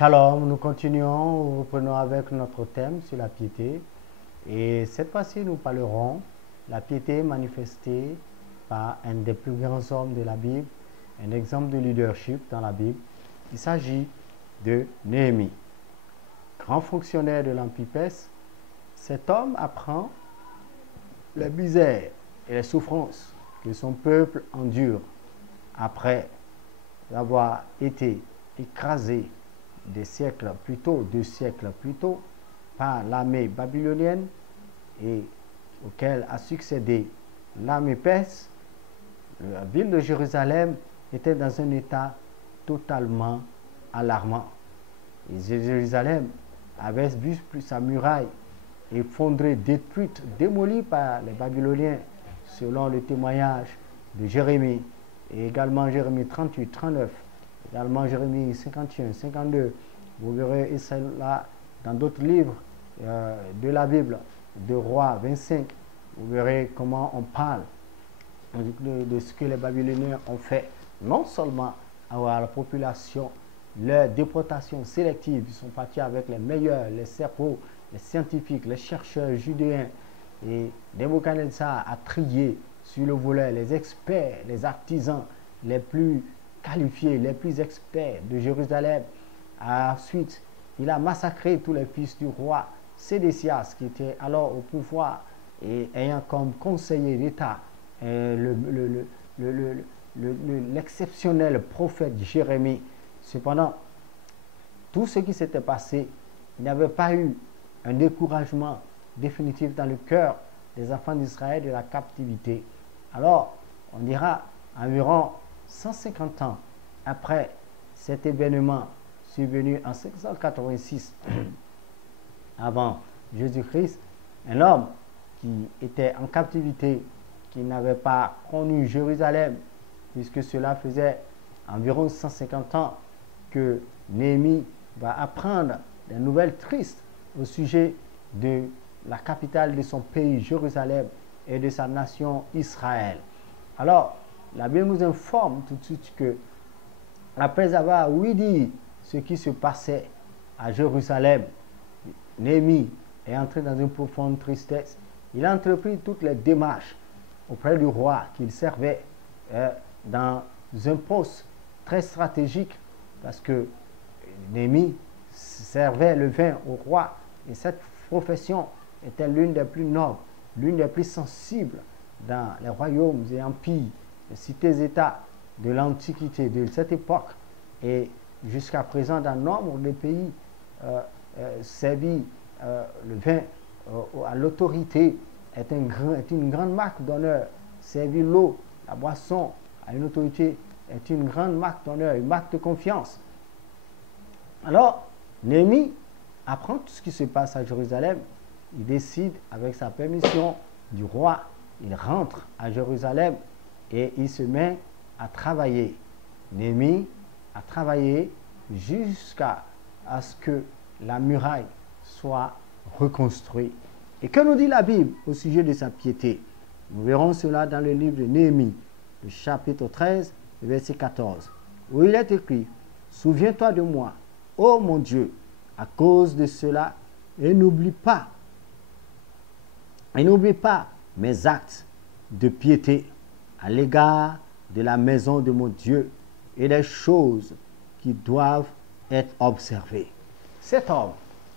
Shalom, nous continuons, nous reprenons avec notre thème sur la piété. Et cette fois-ci, nous parlerons de la piété manifestée par un des plus grands hommes de la Bible, un exemple de leadership dans la Bible. Il s'agit de Néhémie. Grand fonctionnaire de l'Empire perse, cet homme apprend les misères et les souffrances que son peuple endure après avoir été écrasé des siècles plus tôt, 2 siècles plus tôt, par l'armée babylonienne et auquel a succédé l'armée perse. La ville de Jérusalem était dans un état totalement alarmant. Et Jérusalem avait vu sa muraille effondrée, détruite, démolie par les Babyloniens, selon le témoignage de Jérémie, et également Jérémie 38, 39, également Jérémie 51, 52. Vous verrez cela dans d'autres livres de la Bible, de Rois 25. Vous verrez comment on parle de ce que les Babyloniens ont fait, non seulement à la population, leur déportation sélective. Ils sont partis avec les meilleurs, les cerveaux, les scientifiques, les chercheurs judéens. Et Nebuchadnezzar a trié sur le volet les experts, les artisans les plus qualifiés, les plus experts de Jérusalem. Ensuite, il a massacré tous les fils du roi Sédécias, qui était alors au pouvoir et ayant comme conseiller d'État l'exceptionnel prophète Jérémie. Cependant, tout ce qui s'était passé, il n'y avait pas eu un découragement définitif dans le cœur des enfants d'Israël de la captivité. Alors, on dira environ 150 ans après cet événement survenu en 586 avant Jésus-Christ, un homme qui était en captivité, qui n'avait pas connu Jérusalem, puisque cela faisait environ 150 ans que Néhémie va apprendre des nouvelles tristes au sujet de la capitale de son pays, Jérusalem, et de sa nation, Israël. Alors, la Bible nous informe tout de suite que, après avoir dit ce qui se passait à Jérusalem, Néhémie est entré dans une profonde tristesse. Il a entrepris toutes les démarches auprès du roi qu'il servait dans un poste très stratégique, parce que Néhémie servait le vin au roi, et cette profession était l'une des plus nobles, l'une des plus sensibles dans les royaumes et empires, les cités-États de l'Antiquité, de cette époque. Et jusqu'à présent, dans nombre de pays, servir le vin à l'autorité est une grande marque d'honneur. Servir l'eau, la boisson à une autorité est une grande marque d'honneur, une marque de confiance. Alors, Néhémie apprend tout ce qui se passe à Jérusalem. Il décide, avec sa permission du roi, il rentre à Jérusalem et il se met à travailler. Néhémie a travaillé jusqu'à ce que la muraille soit reconstruite. Et que nous dit la Bible au sujet de sa piété? Nous verrons cela dans le livre de Néhémie, le chapitre 13, verset 14, où il est écrit: « Souviens-toi de moi, ô mon Dieu, à cause de cela, et n'oublie pas mes actes de piété à l'égard de la maison de mon Dieu et des choses qui doivent être observées. » Cet homme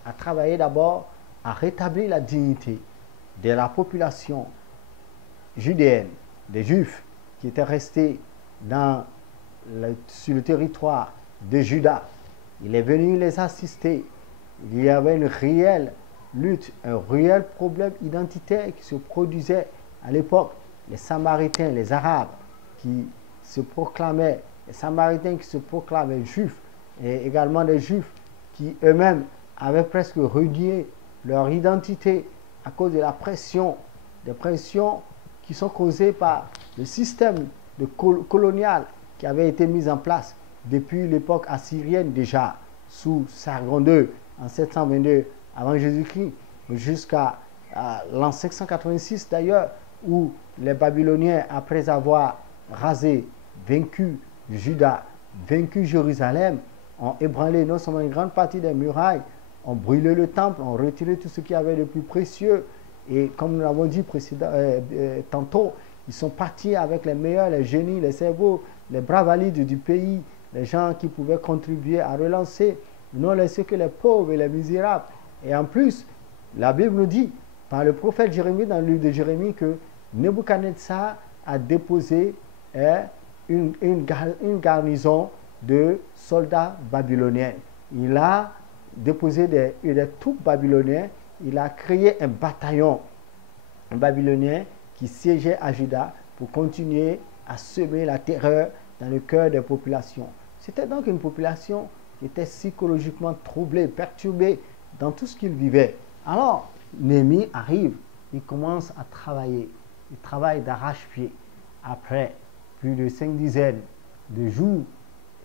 a travaillé d'abord à rétablir la dignité de la population judéenne, des Juifs qui étaient restés sur le territoire de Juda. Il est venu les assister. Il y avait une réelle lutte, un réel problème identitaire qui se produisait à l'époque. Les Samaritains, les Arabes qui se proclamaient, les Samaritains qui se proclamaient juifs, et également des Juifs qui eux-mêmes avaient presque renié leur identité à cause de la pression, des pressions qui sont causées par le système colonial qui avait été mis en place depuis l'époque assyrienne déjà, sous Sargon II en 722 avant Jésus-Christ, jusqu'à l'an 586 d'ailleurs, où les Babyloniens, après avoir rasé, vaincu Juda, vaincu Jérusalem, ont ébranlé non seulement une grande partie des murailles, ont brûlé le temple, ont retiré tout ce qu'il y avait de plus précieux. Et comme nous l'avons dit tantôt, ils sont partis avec les meilleurs, les génies, les cerveaux, les bras valides du pays, les gens qui pouvaient contribuer à relancer, non laissé que les pauvres et les misérables. Et en plus, la Bible nous dit, par le prophète Jérémie, dans le livre de Jérémie, que Nebuchadnezzar a déposé une garnison de soldats babyloniens. Il a déposé des troupes babyloniennes. Il a créé un bataillon babylonien qui siégeait à Juda pour continuer à semer la terreur dans le cœur des populations. C'était donc une population qui était psychologiquement troublée, perturbée dans tout ce qu'il vivait. Alors, Néhémie arrive, il commence à travailler. Il travaille d'arrache-pied. Après plus de 5 dizaines de jours,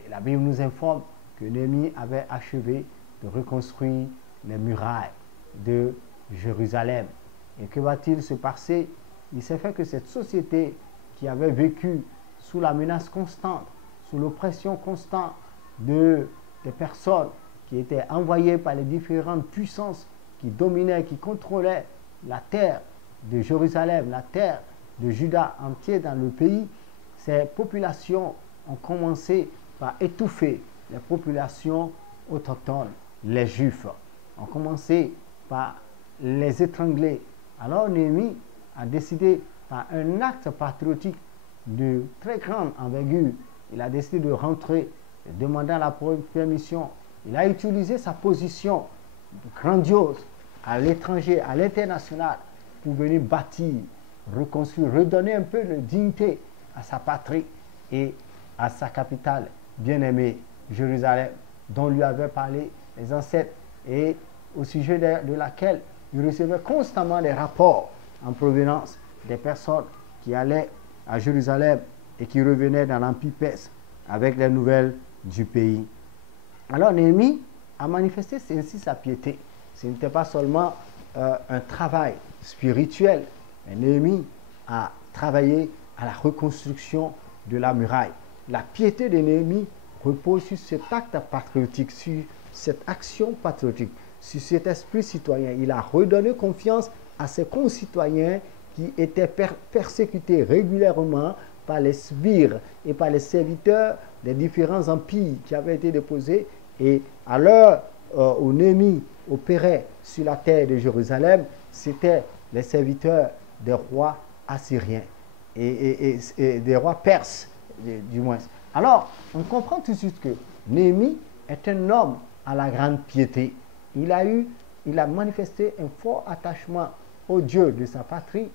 et la Bible nous informe que Néhémie avait achevé de reconstruire les murailles de Jérusalem. Et que va-t-il se passer? Il s'est fait que cette société qui avait vécu sous la menace constante, sous l'oppression constante des personnes qui étaient envoyées par les différentes puissances qui dominaient, qui contrôlaient la terre de Jérusalem, la terre de Juda entier dans le pays, ces populations ont commencé par étouffer les populations autochtones, les Juifs, ont commencé par les étrangler. Alors Néhémie a décidé, par un acte patriotique de très grande envergure, il a décidé de rentrer, demandant la permission. Il a utilisé sa position grandiose à l'étranger, à l'international, pour venir bâtir, reconstruire, redonner un peu de dignité à sa patrie et à sa capitale bien-aimée, Jérusalem, dont lui avaient parlé les ancêtres et au sujet de laquelle il recevait constamment des rapports en provenance des personnes qui allaient à Jérusalem et qui revenaient dans l'Empire perse avec les nouvelles du pays. Alors Néhémie a manifesté ainsi sa piété. Ce n'était pas seulement un travail spirituel, mais Néhémie a travaillé à la reconstruction de la muraille. La piété de Néhémie repose sur cet acte patriotique, sur cette action patriotique, sur cet esprit citoyen. Il a redonné confiance à ses concitoyens qui étaient persécutés régulièrement par les sbires et par les serviteurs des différents empires qui avaient été déposés. Et à l'heure où Néhémie opérait sur la terre de Jérusalem, c'était les serviteurs des rois assyriens et des rois perses, du moins. Alors, on comprend tout de suite que Néhémie est un homme à la grande piété. Il a manifesté un fort attachement au Dieu de sa patrie.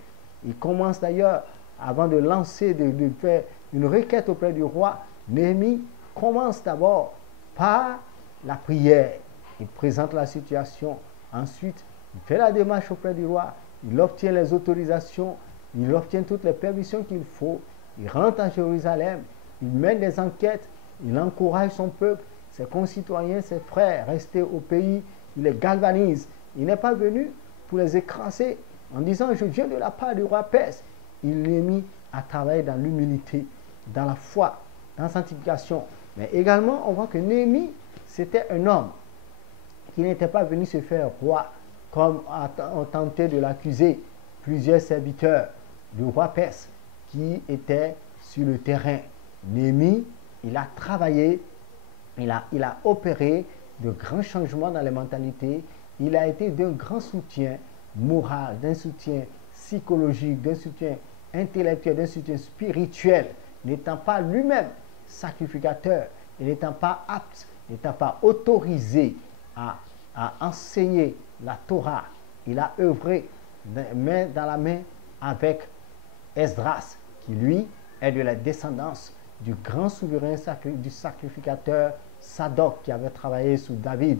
Il commence d'ailleurs, avant de lancer, de faire une requête auprès du roi, Néhémie commence d'abord par la prière. Il présente la situation. Ensuite, il fait la démarche auprès du roi. Il obtient les autorisations. Il obtient toutes les permissions qu'il faut. Il rentre à Jérusalem. Il mène des enquêtes. Il encourage son peuple, ses concitoyens, ses frères, restés au pays. Il les galvanise. Il n'est pas venu pour les écraser en disant « je viens de la part du roi perse ». Il est mis à travailler dans l'humilité, dans la foi, dans la sanctification. Mais également, on voit que Néhémie, c'était un homme qui n'était pas venu se faire roi, comme on tentait de l'accuser plusieurs serviteurs du roi perse qui étaient sur le terrain. Néhémie, il a travaillé, il a opéré de grands changements dans les mentalités. Il a été d'un grand soutien moral, d'un soutien psychologique, d'un soutien intellectuel, d'un soutien spirituel, n'étant pas lui-même sacrificateur, et n'étant pas apte, n'étant pas autorisé à enseigner la Torah. Il a œuvré main dans la main avec Esdras, qui lui est de la descendance du grand souverain du sacrificateur Sadok, qui avait travaillé sous David.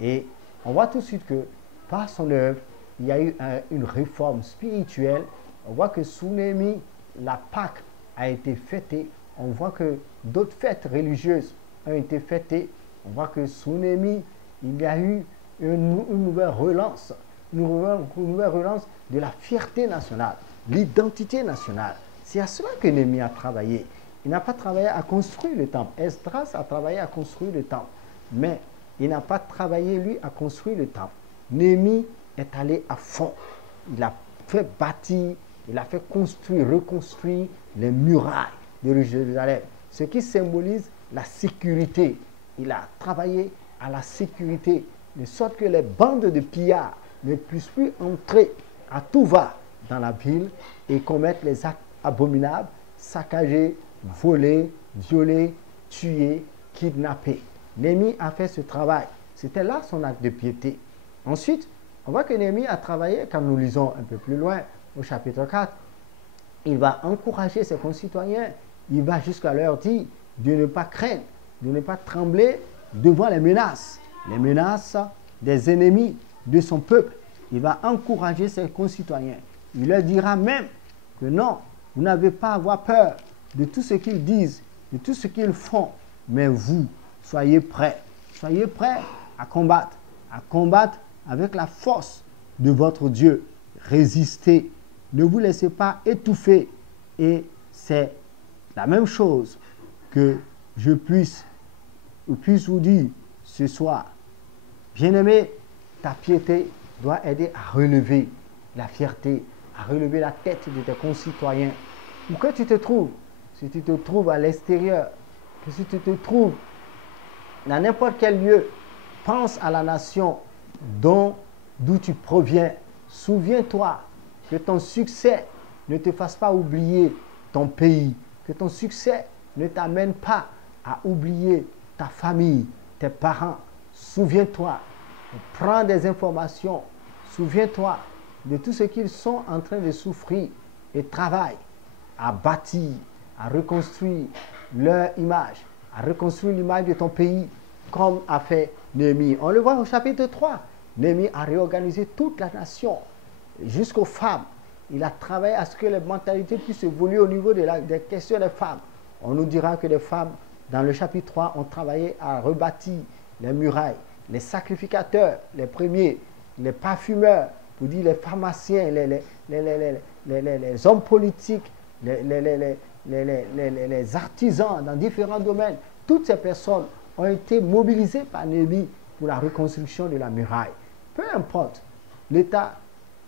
Et on voit tout de suite que par son œuvre, il y a eu une réforme spirituelle. On voit que sous Néhémie, la Pâque a été fêtée. On voit que d'autres fêtes religieuses ont été fêtées. On voit que sous Néhémie, il y a eu une nouvelle relance, une nouvelle relance de la fierté nationale, l'identité nationale. C'est à cela que Néhémie a travaillé. Il n'a pas travaillé à construire le temple. Esdras a travaillé à construire le temple. mais il n'a pas travaillé, lui, à construire le temple. Néhémie est allé à fond. Il a fait bâtir, il a fait construire, reconstruire les murailles de Jérusalem, ce qui symbolise la sécurité. Il a travaillé à la sécurité, de sorte que les bandes de pillards ne puissent plus entrer à tout va dans la ville et commettre les actes abominables, saccager, voler, violer, tuer, kidnapper. Néhémie a fait ce travail. C'était là son acte de piété. Ensuite, on voit que Néhémie a travaillé, quand nous lisons un peu plus loin, au chapitre 4, il va encourager ses concitoyens, il va jusqu'à leur dire de ne pas craindre, de ne pas trembler devant les menaces des ennemis de son peuple. Il va encourager ses concitoyens. Il leur dira même que non, vous n'avez pas à avoir peur de tout ce qu'ils disent, de tout ce qu'ils font, mais vous, soyez prêts à combattre avec la force de votre Dieu. Résistez, ne vous laissez pas étouffer. Et c'est la même chose que je puisse vous dire ce soir. Bien-aimé, ta piété doit aider à relever la fierté, à relever la tête de tes concitoyens. Où que tu te trouves, si tu te trouves à l'extérieur, que si tu te trouves dans n'importe quel lieu, pense à la nation d'où tu proviens. Souviens-toi que ton succès ne te fasse pas oublier ton pays, que ton succès ne t'amène pas à oublier ta famille, tes parents. Souviens-toi, prends des informations, souviens-toi de tout ce qu'ils sont en train de souffrir et travaille à bâtir, à reconstruire leur image, à reconstruire l'image de ton pays, comme a fait Néhémie. On le voit au chapitre 3. Néhémie a réorganisé toute la nation, jusqu'aux femmes. Il a travaillé à ce que les mentalités puissent évoluer au niveau des questions des femmes. On nous dira que les femmes, dans le chapitre 3, ont travaillé à rebâtir les murailles. Les sacrificateurs, les premiers, les parfumeurs, pour dire les pharmaciens, les hommes politiques, les artisans dans différents domaines, toutes ces personnes ont été mobilisées par Néhémie pour la reconstruction de la muraille. Peu importe l'état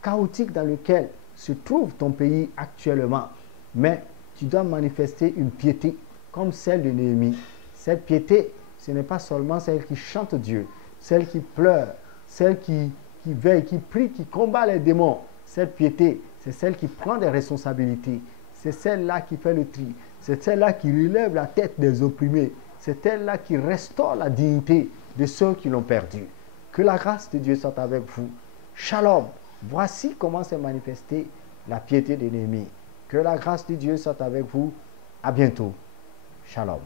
chaotique dans lequel se trouve ton pays actuellement, mais tu dois manifester une piété comme celle de Néhémie. Cette piété, ce n'est pas seulement celle qui chante Dieu, celle qui pleure, celle qui veille, qui prie, qui combat les démons. Cette piété, c'est celle qui prend des responsabilités. C'est celle-là qui fait le tri. C'est celle-là qui relève la tête des opprimés. C'est elle-là qui restaure la dignité de ceux qui l'ont perdue. Que la grâce de Dieu soit avec vous. Shalom. Voici comment s'est manifestée la piété de Néhémie. Que la grâce de Dieu soit avec vous. À bientôt. Shalom.